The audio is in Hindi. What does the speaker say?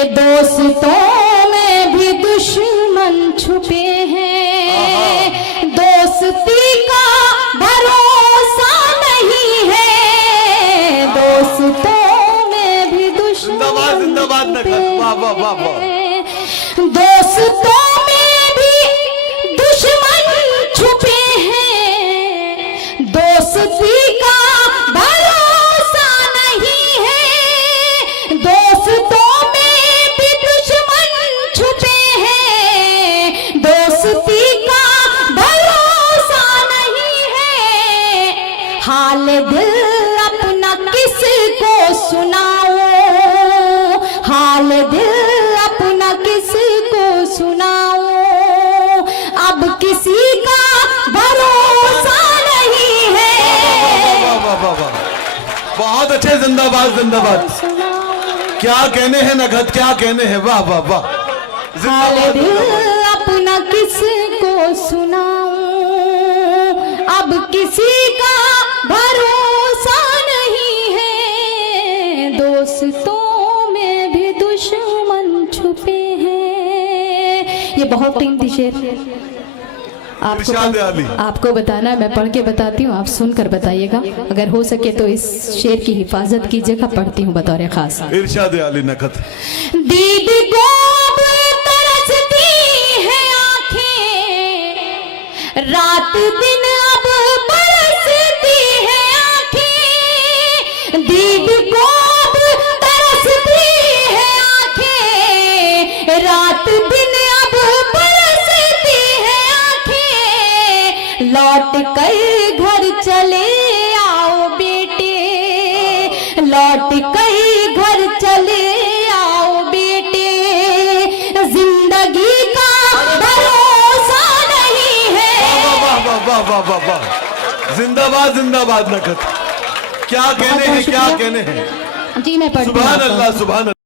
कि दोस्तों में भी दुश्मन छुपे हैं, दोस्ती का भरोसा नहीं है, दोस्तों में भी दुश्मन जिंदाबाद वाह वाह वाह वाह। दोस्तों में भी दुश्मन छुपे हैं, दोस्ती का भरोसा नहीं है, दोस्तों में भी दुश्मन छुपे हैं, दोस्ती का भरोसा नहीं है। हाल दिल अपना किसको सुनाओ, हाल दिल अपना किसको सुनाओ, अब किसी का भरोसा नहीं है। बहुत अच्छे, जिंदाबाद जिंदाबाद। क्या कहने हैं नगद, क्या कहने हैं, वाह वाह वाह। हाल दिल अपना किसको सुनाऊं, अब किसी का भरोसा नहीं है, दोस्तों में भी दुश्मन छुपे हैं। ये बहुत कीमती शेर है, आपको बताना, मैं पढ़ के बताती हूँ, आप सुनकर बताइएगा। अगर हो सके तो इस शेर की हिफाजत कीजिएगा, पढ़ती हूँ बतौर खास। इरशाद अली नकद। दीदी को अब तरसती है आंखें, रात दिन अब बरसती है आंखें, दीदी को अब तरसती है आंखें, रात दिन अब बरसती है आंखें, लौट कर घर चले आओ बेटे, लौट कर घर चले आओ बेटे, जिंदगी का भरोसा नहीं है। वाह वाह वाह वाह वाह, जिंदाबाद जिंदाबाद नकद। क्या कहने हैं, क्या कहने हैं। जी मैं पढ़ती हूँ। सुभान अल्लाह, सुभान अल्लाह।